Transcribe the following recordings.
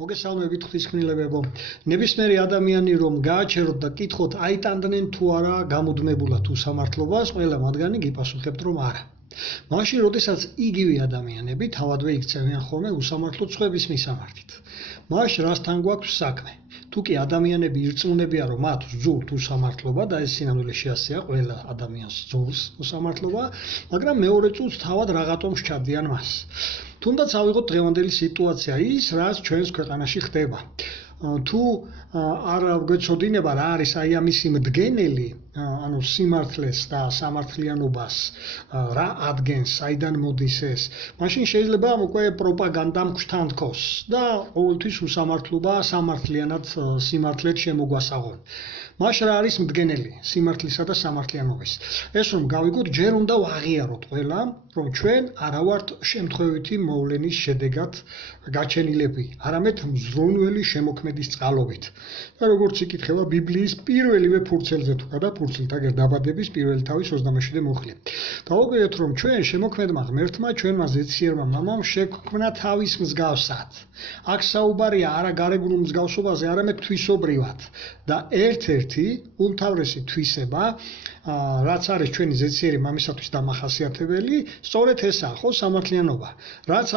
მოგესალმებით ღვთისმშობლებო. ნებისმიერი ადამიანი რომ გააჩეროთ და კითხოთ აიტანდნენ თუ არა გამუდმებულად უსამართლობას, ყველა მათგანი გიპასუხებთ რომ არა. მაშინ როდესაც იგივე ადამიანები თავადვე იქცევიან ხოლმე უსამართლო სხვების მისამართით. მაშ რასთან გვაქვს საქმე? თუ კი ადამიანები ირწმუნებიან რომ მათ სძულთ უსამართლობა და ეს სინამდვილეში ასეა, ყველა ადამიანს სძულს უსამართლობა, მაგრამ მეორე წუთს თავად რაღაცომ სჩადიან მას. თუნდაც ავიღოთ დღევანდელი სიტუაცია ის, რაც ჩვენს ქვეყანაში ხდება. თუ არ გვეცოდინება რა არის აი ამისი მდგენელი, ანუ სიმართლეს და სამართლიანობას რა ადგენს, საიდან მოდის ეს, მაშინ შეიძლება უკვე პროპაგანდამ გვშთან თქოს და ყოველთვის უსამართლობა სამართლიანად სიმართლედ შემოგვასაღონ. მაშ რა არის მდგენელი სიმართლისა და სამართლიანობის? ეს რომ გავიგოთ, ჯერ უნდა ვაღიაროთ ყველა, რომ ჩვენ არა ვართ შემთხვევითი მოვლენის შედეგად გაჩენილები, არამედ მზრუნველი შემოქმედის წყალობით. და როგორც იკითხება ბიბლიის პირველივე ფურცელზე თუ გადაფურცლით, აგერ დაბადების პირველი თავის 27-მდე მოხლე. დავუკვირდეთ, რომ ჩვენ შემოქმედმა ღმერთმა ჩვენმა ზეციერმა მამამ შექმნა თავის მსგავსად. აქ საუბარია არა გარეგნულ მსგავსობაზე, არამედ თვისობრივად. და ერთ-ერთი უმთავრესი თვისება, რაც არის ჩვენი ზეციერი მამისათვის დამახასიათებელი, სწორედ ესაა, ხო, სამართლიანობა. რაც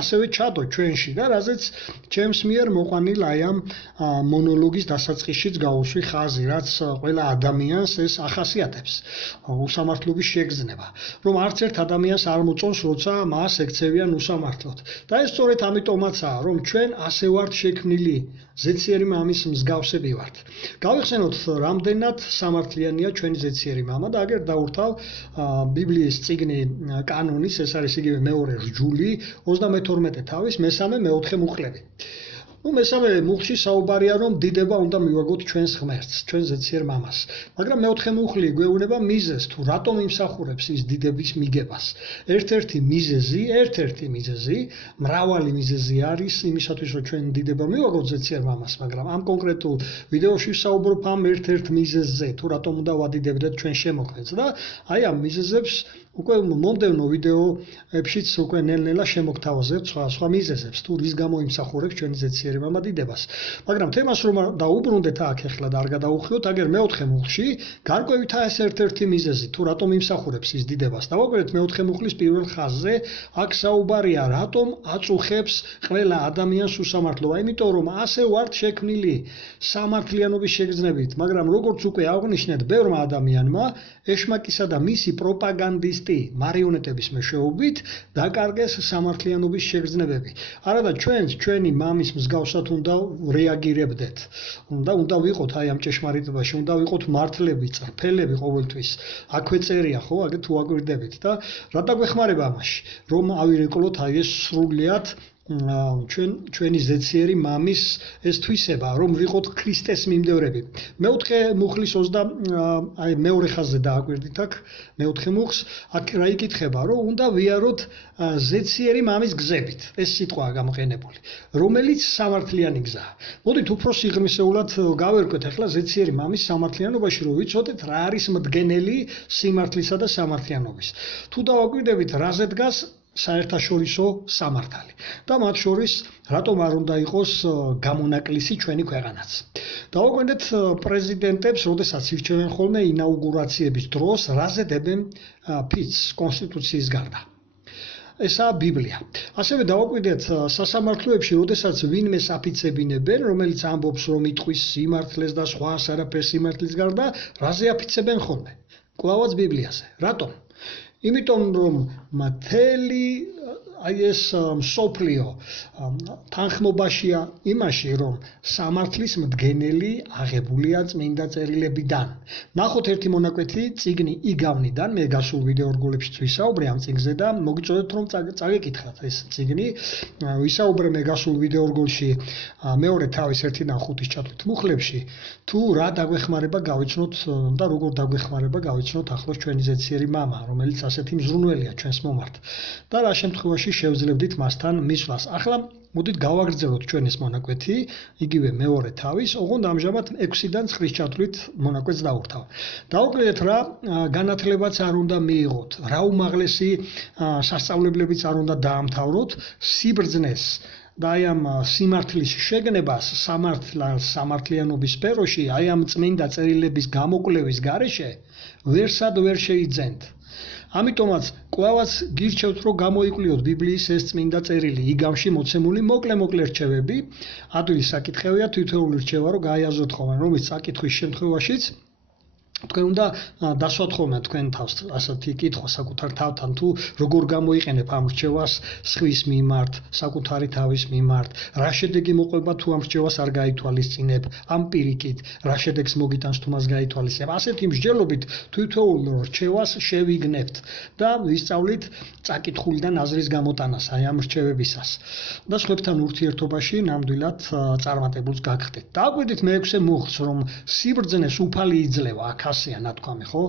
ასევე ჩადო ჩვენში და რაზეც ჩემს მიერ მოყვანილ აი ამ მონოლოგის დასაწყისშიც გავუსვი ხაზი, რაც ყველა ადამიანს ეს ახასიათებს, უსამართლობის შეგრძნება, რომ არც ერთ ადამიანს არ მოწონს, როცა მას ექცევიან უსამართლოდ. და ეს სწორედ ამიტომაცაა, რომ ჩვენ ასე ვართ შექმნილი, ზეციერი მამის მსგავსები ვართ. გავიხსენოთ, რამდენად სამართლიანია ჩვენი ზეციერი მამა და აგერ დაურთავ ბიბლიის წიგნი კანონის, ეს არის იგივე მეორე რჯული, 32 თავის მე-4 მუხლები. მესამე მუხლში საუბარია, რომ დიდება უნდა მივაგოთ ჩვენს ღმერთს, ჩვენ ზეციერ მამას. მაგრამ მე-4 მუხლი გვეუბნება მიზეზს, თუ რატომ იმსახურებს ის დიდების მიგებას. ერთ-ერთი მიზეზი, მრავალი მიზეზი არის იმისათვის, რომ ჩვენ დიდება მივაგოთ ზეციერ მამას, მაგრამ ამ კონკრეტულ ვიდეოში ვსაუბრობ ამ ერთ-ერთ მიზეზზე, თუ რატომ უნდა ვადიდებდეთ ჩვენ შემოქმედს და აი ამ მიზეზებს უკვე მომდევნო ვიდეოებშიც უკვე ნელ-ნელა შემოგთავაზებთ სხვა მიზეზებს, თუ რის გამო იმსახურებს ჩვენი ზეციერი მამა დიდებას. მაგრამ თემას რომ დაუბრუნდეთ აქ ახლა და არ გადაუხიოთ, აგერ მე-4 მუხლში გარკვევითაა ეს ერთ-ერთი მიზეზი, თუ რატომ იმსახურებს ის დიდებას. დავაკვირდეთ მე-4 მუხლის პირველ ხაზზე, აქ საუბარია, რატომ აწუხებს ყველა ადამიანს უსამართლობა, იმიტომ რომ ასე ვართ შექმნილი სამართლიანობის შეგრძნებით, მაგრამ როგორც უკვე აღვნიშნეთ, ბევრმა ადამიანმა ეშმაკისა და მისი პროპაგანდისტი მარიონეტების მეშვეობით დაკარგეს სამართლიანობის შეგრძნებები. არადა ჩვენი მამის მსგავსად უნდა რეაგირებდეთ. უნდა ვიყოთ აი ამ ჭეშმარიტებაში, უნდა ვიყოთ მართლები, წრფელები ყოველთვის. აქვე წერია, ხო, აგერ თუ აკვირდებით და რა დაგვეხმარება ამაში, რომ ავირეკლოთ აი ეს სრულიად ჩვენი ზეციერი მამის ეს თვისება, რომ ვიყოთ ქრისტეს მიმდევრები. მე-4 მუხლის აი მეორე ხაზზე დააკვირდით აქ მე-4 მუხლს, აქ რა იკითხება, რომ უნდა ვიაროთ ზეციერი მამის გზებით. ეს სიტყვაა გამოყენებული, რომელიც სამართლიანი გზაა. მოდით უფრო სიღრმისეულად გავერკვეთ ახლა ზეციერი მამის სამართლიანობაში, რომ ვიცოდეთ რა არის მდგენელი სიმართლისა და სამართლიანობის. თუ დავაკვირდებით, რაზე დგას საერთაშორისო სამართალი და მათ შორის რატომ არ უნდა იყოს გამონაკლისი ჩვენი ქვეყანაც. დავაკვირდეთ პრეზიდენტებს, როდესაც ირჩევენ ხოლმე ინაუგურაციების დროს, რაზე დებენ ფიცს კონსტიტუციის გარდა. ესაა ბიბლია. ასევე დავაკვირდეთ სასამართლოებში, როდესაც ვინმე აფიცებინებენ, რომელიც ამბობს, რომ იტყვის სიმართლეს და სხვას არაფერს სიმართლის გარდა, რაზე აფიცებენ ხოლმე? კვლავაც ბიბლიაზე. რატომ? იმიტომ რომ მთელი აი ეს მსოფლიო თანხმობაშია იმაში, რომ სამართლის მდგენელი აღებულია წმინდა წერილებიდან. ნახოთ ერთი მონაკვეთი წიგნი იგავნიდან, მე გასულ ვიდეო რგოლებშიც ვისაუბრე ამ წიგნზე და მოგიწოდეთ რომ წაგეკითხათ ეს წიგნი. ვისაუბრე მე გასულ ვიდეო რგოლში მეორე თავის 1-5 ჩათვლით მუხლებში, თუ რა დაგვეხმარება გავიცნოთ და როგორ დაგვეხმარება გავიცნოთ ახლოს ჩვენი ზეციერი მამა, რომელიც ასეთი მზრუნველია ჩვენს მომართ. და რა შემთხვევაში შევძლებდით მასთან მისვლას. ახლა მოდით გავაგრძელოთ ჩვენ ეს მონაკვეთი, იგივე მეორე თავის, ოღონდ ამჟამად 6-დან 9 ჩათვლით მონაკვეთს დავურთავ. დავუკვირდეთ რა განათლებაც არ უნდა მიიღოთ, რა უმაღლესი სასწავლებლებიც არ უნდა დაამთავროთ, სიბრძნეს და აი ამ სიმართლის შეგნებას სამართლიანობის სფეროში აი ამ წმინდა წერილების გამოკვლევის გარეშე ვერსად ვერ შეიძენთ. ამიტომაც კვლავაც გირჩევთ რომ გამოიკვლიოთ ბიბლიის ეს წმინდა წერილი, იგავში მოცემული მოკლე რჩევები. ადვილი საკითხებია თითოეული რჩევა რომ გაიაზროთ ხოლმე, რომელიც საკითხვის შემთხვევაშიც თქვენ უნდა დასვათ ხოლმე თქვენ თავს ასეთი კითხვა საკუთარ თავთან თუ როგორ გამოიყენებ ამ რჩევას სხვის მიმართ, საკუთარი თავის მიმართ, რა შედეგი მოყვება თუ ამ რჩევას არ გაითვალისწინებ, ამ პირიქით, რა შედეგს მოგიტანს თუ მას გაითვალისწინებ. ასეთი მსჯელობით თითოეულ რჩევას შევიგნებთ და ვისწავლით წაკითხულიდან აზრის გამოტანას აი ამ რჩევებისას. და სხვებთან ურთიერთობაში ნამდვილად წარმატებულს გაგხდეთ. დააკვირდით მე-6 მუხლს, რომ სიბრძნეს უფალი იძლევა. ასეა ნათქვამი, ხო?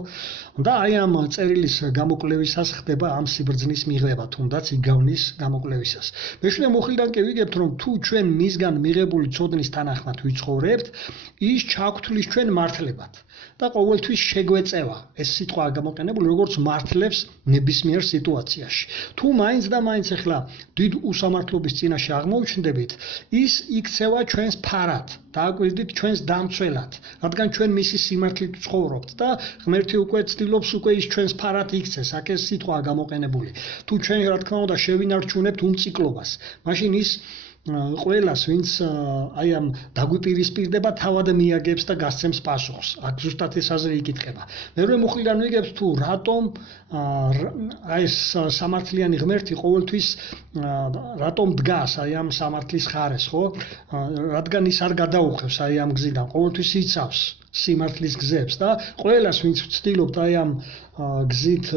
და აი ამ წერილის გამოკვლევისას ხდება ამ სიბრძნის მიღება, თუნდაც იგავნის გამოკვლევისას. მე-7 მუხლიდან კი ვიგებთ, რომ თუ ჩვენ მისგან მიღებული ცოდნის თანახმად ვიცხოვრებთ, ის ჩაგვთვლის ჩვენ მართლებად და ყოველთვის შეგვეწევა. ეს სიტყვაა გამოყენებული, როგორც მართლებს ნებისმიერ სიტუაციაში. თუ მაინც და მაინც ახლა დიდ უსამართლობის წინაშე აღმოუჩნდებით, ის იქცევა ჩვენს ფარად, დააკვირდით ჩვენს დამცველად, რადგან ჩვენ მისი სიმართლით ვცხოვრობთ და ღმერთი უკვე ცდილობს უკვე ის ჩვენს ფარად იქცეს. აქ ეს სიტყვაა გამოყენებული. თუ ჩვენ რა თქმა უნდა შევინარჩუნებთ უმწიკლობას, მაშინ ის ყველას, ვინც აი ამ დაგვიპირისპირდება, თავად მიაგებს და გასცემს პასუხს. აქ ზუსტად ეს აზრი იკითხება. მე მუხლიდან ვიგებთ თუ რატომ აი ეს სამართლიანი ღმერთი ყოველთვის რატომ დგას აი ამ სამართლის ხარეს, ხო? რადგან ის არ გადაუხევს აი ამ გზიდან, ყოველთვის იცავს სიმართლის გზებს და ყველას ვინც ვცდილობთ აი ამ გზით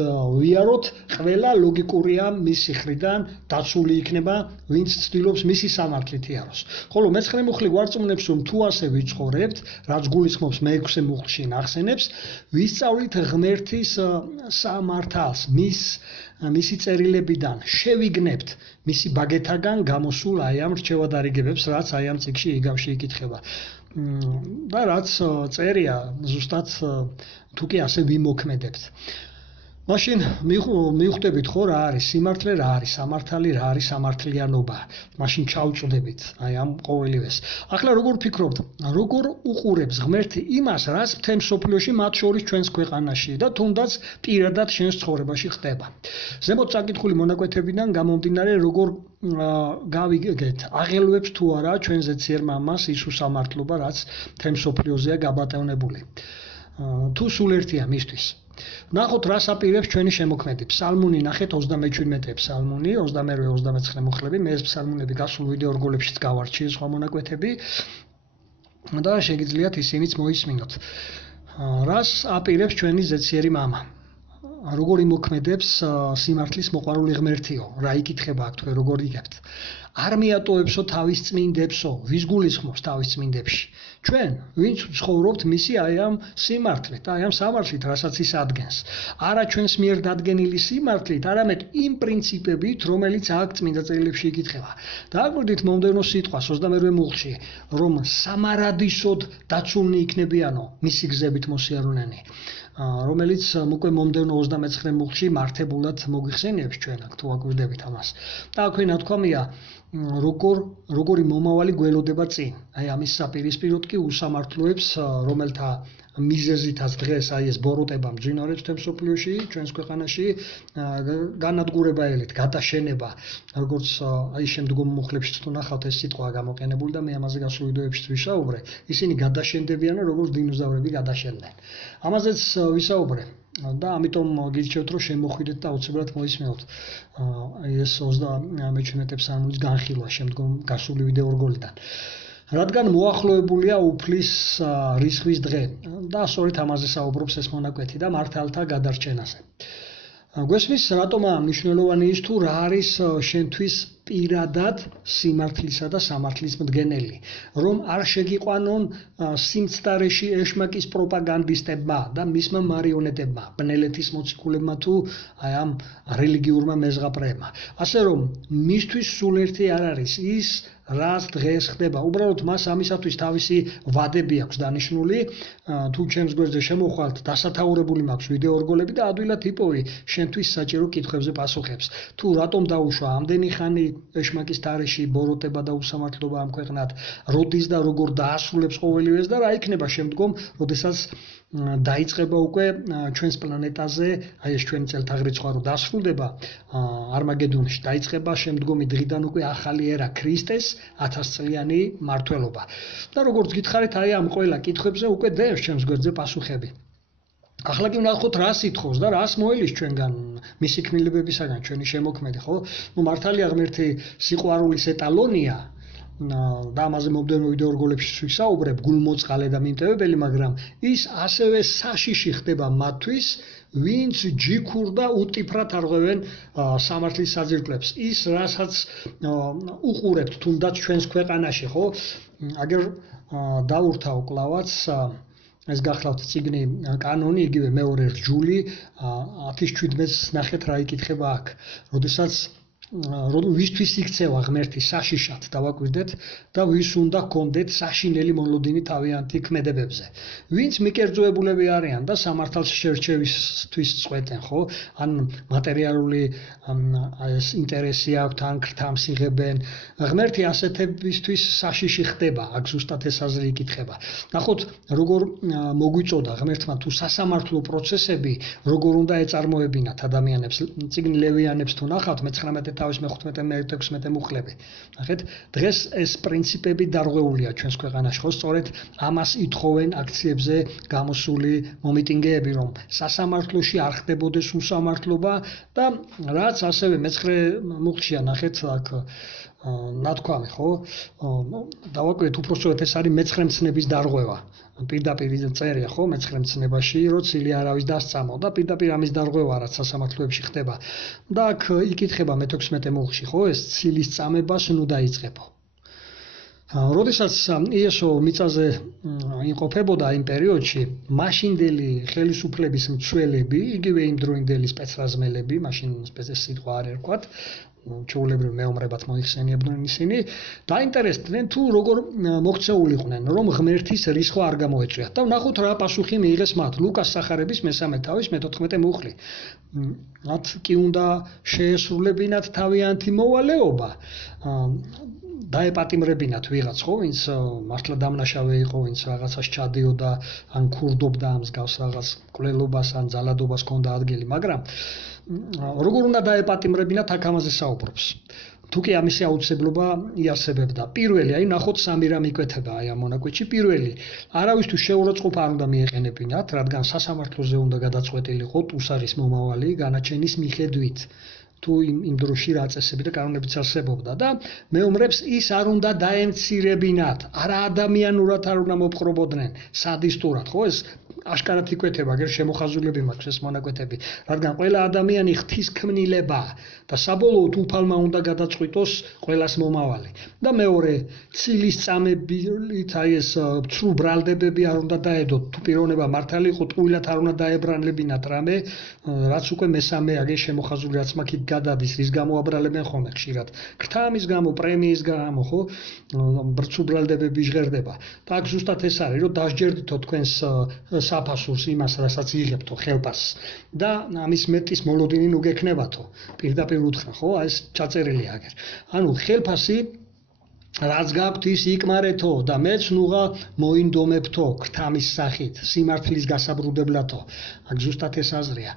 ვიაროთ, ყველა ლოგიკურია მისი ხრიდან დაცული იქნება, ვინც ცდილობს მისი სამართლით იაროს. ხოლო მე-9 მუხლი გვარწმუნებს, რომ თუ ასე ვიცხოვრებთ, რაც გულისხმობს მე-6 მუხლში ნახსენებს, ვისწავლით ღმერთის სამართალს, მისი წერილებიდან, შევიგნებთ მისი ბაგეთაგან გამოსულ აი ამ რჩევადარიგებებს, რაც აი ამ წიგნში იგავში იკითხება. და რაც წერია ზუსტად თუ კი ასე ვიმოქმედებთ. მაშინ მივხვდებით ხო რა არის სიმართლე, რა არის სამართალი, რა არის სამართლიანობა. მაშინ ჩავწვდებით აი ამ ყოველივეს. ახლა როგორ ფიქრობთ, როგორ უყურებს ღმერთი იმას, რაც მთელ მსოფლიოში, მათ შორის ჩვენს ქვეყანაში და თუნდაც პირადად შენს ცხოვრებაში ხდება. ზემოთ წაკითხული მონაკვეთებიდან გამომდინარე, როგორ გავიგეთ, აღელვებს თუ არა ჩვენზე ციერ მამას ის უსამართლობა, რაც მთელ მსოფლიოზეა გაბატონებული. თუ სულ ერთია მისთვის. ნახოთ რას აპირებს ჩვენი შემოქმედი. ფსალმუნი ნახეთ 37 ფსალმუნი, 22-29 მუხლები, მე ეს ფსალმუნები გასულ ვიდეო რგოლებშიც გავარჩიე სხვა მონაკვეთები და შეგიძლიათ ისინიც მოისმინოთ. რას აპირებს ჩვენი ზეციერი მამა? როგორ იმოქმედებს სიმართლის მოყვარული ღმერთიო? რა იკითხება აქ თქვენ როგორ იგებთ? არ მიატოვებსო თავის წმინდებსო, ვის გულისხმობს თავის წმინდებში? ჩვენ, ვინც ვცხოვრობთ მისი აი ამ სიმართლით, აი ამ სამართლით, რასაც ის ადგენს. არა ჩვენს მიერ დადგენილი სიმართლით, არამედ იმ პრინციპებით, რომელიც აქ წმინდა წერილებში იკითხება. დააკვირდით მომდევნო სიტყვას 22 მუხლში, რომ სამარადისოდ დაცულნი იქნებიანო, მისი გზებით მოსიარულენი. რომელიც უკვე მომდევნო 29 მუხლში მართებულად მოგვიხსენიებს ჩვენ აქ თუ აკვირდებით ამას. და აქვე ნათქვამია როგორი მომავალი გველოდება წინ. აი ამის საპირისპიროდ კი უსამართლოებს, რომელთა მიზეზითაც დღეს აი ეს ბოროტება მძინავებს თემ მსოფლიოში, ჩვენს ქვეყანაში განადგურება ელით, გადაშენება, როგორც აი შემდგომ მუხლებშიც თუ ნახავთ ეს სიტყვა გამოყენებული და მე ამაზე გასულ ვიდეოებშიც ვისაუბრე, ისინი გადაშენდებიან, როგორც დინოზავრები გადაშენდნენ. ამაზეც ვისაუბრე. და ამიტომ გირჩევთ რომ შემოხვიდეთ და აუცილებლად მოისმინოთ ეს 37 ფსალმუნის განხილვა შემდგომ გასული ვიდეო რგოლიდან. რადგან მოახლოებულია უფლის რისხვის დღე და სწორედ ამაზე საუბრობს ეს მონაკვეთი და მართალთა გადარჩენაზე. გვესმის რატომაა მნიშვნელოვანი ის თუ რა არის შენთვის პირადად სიმართლისა და სამართლის მდგენელი, რომ არ შეგიყვანონ სიმცდარეში ეშმაკის პროპაგანდისტებმა და მისმა მარიონეტებმა, ბნელეთის მოციქულებმა თუ აი ამ რელიგიურმა მეზღაპრეებმა. ასე რომ მისთვის სულ ერთი არ არის ის, რას დღეს ხდება. უბრალოდ მას ამისათვის თავისი ვადები აქვს დანიშნული. თუ ჩემს გვერდზე შემოხვალთ, დასათაურებული მაქვს ვიდეო რგოლები და ადვილად იპოვი შენთვის საჭირო კითხვებზე პასუხებს. თუ რატომ დაუშვა ამდენი ხანი ეშმაკის თარეში ბოროტება და უსამართლობა ამ ქვეყნად, როდის და როგორ დაასრულებს ყოველივეს და რა იქნება შემდგომ, როდესაც დაიწყება უკვე ჩვენს პლანეტაზე, აი ეს ჩვენი წელთაღრიცხვა რო დასრულდება არმაგედონში, დაიწყება შემდგომი დღიდან უკვე ახალი ერა ქრისტეს 1000 წლიანი მმართველობა. და როგორც გითხარით, აი ამ ყველა კითხვებზე უკვე დევს ჩემს გვერდზე პასუხები. ახლა კი ვნახოთ რა სითხოს და რას მოელის ჩვენგან მისი ქმნილებებისაგან ჩვენი შემოქმედი, ხო? მართალია ღმერთი სიყვარულის ეტალონია და ამაზე მომდევნო ვიდეო რგოლებში ვისაუბრებ, გულმოწყალე და მიმტევებელი, მაგრამ ის ასევე საშიში ხდება მათთვის, ვინც ჯიქურ და უტიფრად არღვევენ სამართლის საძირკვლებს. ის რასაც უყურებთ თუნდაც ჩვენს ქვეყანაში, ხო? აგერ დაურთავ კლავაც ეს გახლავთ წიგნი კანონი, იგივე მეორე რჯული 10:17-ს ნახეთ რა იკითხება აქ. როდესაც ვისთვის იქცევა ღმერთი საშიშად დავაკვირდეთ და ვის უნდა გქონდეთ საშინელი მონლოდინი თავიანთი ქმედებებზე. ვინც მიკერძოებულები არიან და სამართალს შერჩევისთვის წყვეტენ, ხო? ან მატერიალური ეს ინტერესი აქვთ, ან ქრთამს იღებენ. ღმერთი ასეთებისთვის საშიში ხდება, აქ ზუსტად ეს აზრი იკითხება. ნახოთ, როგორ მოგვიწოდა ღმერთმა თუ სასამართლო პროცესები, როგორ უნდა ეწარმოებინათ ადამიანებს. წიგნ ლევიანებს თუ ნახავთ, მე-19 თავის მე-15 მე-16 მუხლები. ნახეთ, დღეს ეს პრინციპები დარღვეულია ჩვენს ქვეყანაში, ხო? სწორედ ამას ითხოვენ აქციებზე გამოსული მომიტინგეები, რომ სასამართლოში არ ხდებოდეს უსამართლობა და რაც ასევე მე-9 მუხლშია ნახეთ აქ ნათქვამი, ხო? დავაკვირდეთ უпроსტოდ ეს არის მე-9 მცნების დარღვევა. პირდაპირ წერია, ხო, მე-9 მცნებაში, რომ ცილი არავის დასწამო და პირდაპირ ამის დარღვევა რაც სასამართლოებში ხდება. და აქ იკითხება მე-16 მუხლში, ხო, ეს ცილის წამებას ნუ დაიწყებო. როდესაც იესო მიწაზე იმყოფებოდა იმ პერიოდში, მაშინდელი ხელისუფლების მცველები, იგივე იმდროინდელი სპეცრაზმელები, მაშინ სიტყვა არ ერქვათ, ჩვეულებრივ მეომრებად მოიხსენიებდნენ ისინი, დაინტერესდნენ თუ როგორ მოქცეულიყვნენ, რომ ღმერთის რისხვა არ გამოეწვიათ. და ვნახოთ რა პასუხი მიიღეს მათ. ლუკას სახარების მე-3 თავის მე-14 მუხლი. მათ კი უნდა შეესრულებინათ თავიანთი მოვალეობა, დაეპატიმრებინათ ვიღაც, ხო, ვინც მართლა დამნაშავე იყო, ვინც რაღაცას ჩადიოდა, ან ქურდობდა ამ მსგავს რაღაც კვლელობას ან ძალადობას ჰქონდა ადგილი, მაგრამ როგორ უნდა დაეპატიმრებინათ აქ ამაზე საუბრობს. თუ კი ამისი აუცილებლობა იარსებებდა. პირველი, აი ნახოთ სამი რამ იკვეთება აი ამ მონაკვეთში. პირველი, არავისთვის შეურაცხყოფა არ უნდა მიეყენებინათ, რადგან სასამართლოზე უნდა გადაწყვეტილიყო ტუსარის მომავალი განაჩენის მიხედვით. თუ იმ დროში რა წესები და კანონებიც არსებობდა და მეომრებს ის არ უნდა დაემცირებინათ, არა ადამიანურად არ უნდა მოპყრობოდნენ, სადისტურად, ხო, ეს აშკარად იკვეთება, აგერ შემოხაზულები მაქვს ეს მონაკვეთები, რადგან ყველა ადამიანი ღვთის ქმნილებაა და საბოლოოდ უფალმა უნდა გადაწყვიტოს ყველას მომავალი. და მეორე, ცილის წამებით აი ეს ცრუ ბრალდებები არ უნდა დაედოთ, თუ პიროვნება მართალი იყო, ტყუილად არ უნდა დაებრანლებინათ რამე, რაც უკვე მესამე აგერ შემოხაზული რაც მაქვს იქ გადადის, რის გამო აბრალებენ ხოლმე ხშირად. ქრთამის გამო, პრემიის გამო, ხო, ბრცუ ბრალდებები ჟღერდება. და აქ ზუსტად ეს არის, რომ დასჯერდითო თქვენს საფასურს იმას, რასაც იღებთო ხელფასს და ამის მეტის მოლოდინი ნუ გექნებათო. პირდაპირ უთხრა, ხო, ეს ჩაწერილია აგერ. ანუ ხელფასი რაც გაქვთ ის იკმარეთო და მეც ნუღა მოინდომებთო ქრთამის სახით, სიმართლის გასაბრუნებლათო. აქ ზუსტად ეს აზრია.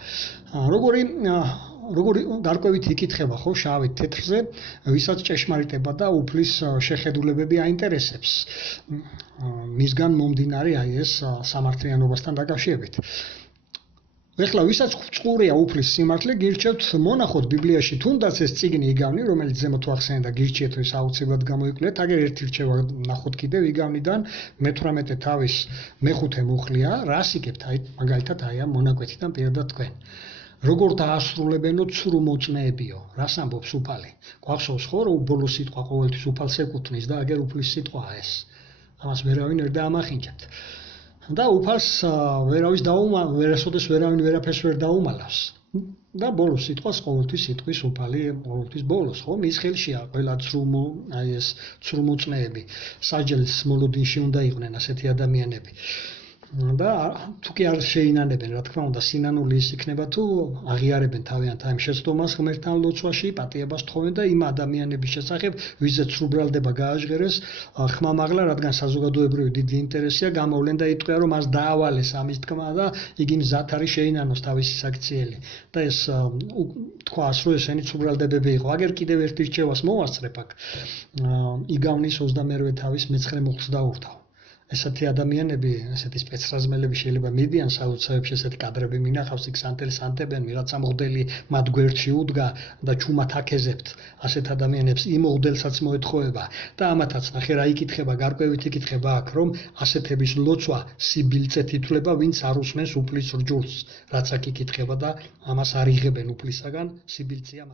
როგორი გარკვევით იკითხება, ხო, შავით თეთრზე, ვისაც ჭეშმარიტება და უფლის შეხედულებები აინტერესებს. მისგან მომდინარე აი ეს სამართლიანობასთან დაკავშირებით. ეხლა ვისაც წყურია უფლის სიმართლე, გირჩევთ მონახოთ ბიბლიაში თუნდაც ეს წიგნი იგავნი, რომელიც ზემოთ ვახსენე და გირჩიეთ რომ ის აუცილებლად გამოიკვლიეთ, აგერ ერთი რჩევა ნახოთ კიდევ იგავნიდან მე-18 თავის მე-5 მუხლია, რას იგებთ აი მაგალითად აი ამ მონაკვეთიდან პირადად თქვენ. როგორ დაასრულებენო ცრუ მოწმეებიო, რას ამბობს უფალი? გვახსოვს ხო, რომ ბოლო სიტყვა ყოველთვის უფალს ეკუთვნის და აგერ უფლის სიტყვაა ეს. ამას ვერავინ ვერ დაამახინჯებთ. და უფალს ვერავის ვერასოდეს ვერავინ ვერაფერს ვერ დაუმალავს. და ბოლოს სიტყვას ყოველთვის სიტყვის უფალი, ყოველთვის ბოლოს, ხო? მის ხელშია ყველა ცრუმუწნეები. საჯელს მოლოდინში უნდა იყვნენ ასეთი ადამიანები. და თუ კი არ შეინანებენ, რა თქმა უნდა, სინანული ის იქნება, თუ აღიარებენ თავიანთ ამ შეცდომას ღმერთთან ლოცვაში, პატიებას თხოვენ და იმ ადამიანების შესახებ, ვისაც სრულბრალდება გააჟღერეს, ხმამაღლა, რადგან საზოგადოებრივი დიდი ინტერესია, გამოვლენ და იტყვიან, რომ მას დაავალეს ამის თქმა და იგი მზად არის შეინანოს თავისი საქციელი. და ეს თქვა, რომ ესენი სრულბრალდებები იყო. აგერ კიდევ ერთ რჩევას მოვასწრებ აქ. იგავნის 28 თავის მე-9 მოხს დაურთავ. ესეთი ადამიანები, ესეთი სპეცრაზმელები შეიძლება მიდიან საოცრებში, ესეთი კადრები მინახავს, იქ სანტელს ანტებენ, ვიღაცა მღვდელი მათ გვერდში უდგა და ჩუმად აკეზებთ ასეთ ადამიანებს, იმ მღვდელსაც მოეთხოვება და ამათაც ნახე რა იკითხება, გარკვევით იკითხება აქ, რომ ასეთების ლოცვა სიბილწეთ ითვლება, ვინც არ უსმენს უფლის რჯულს, რაც აქ იკითხება და ამას არ იღებენ უფლისაგან, სიბილწეა მათ.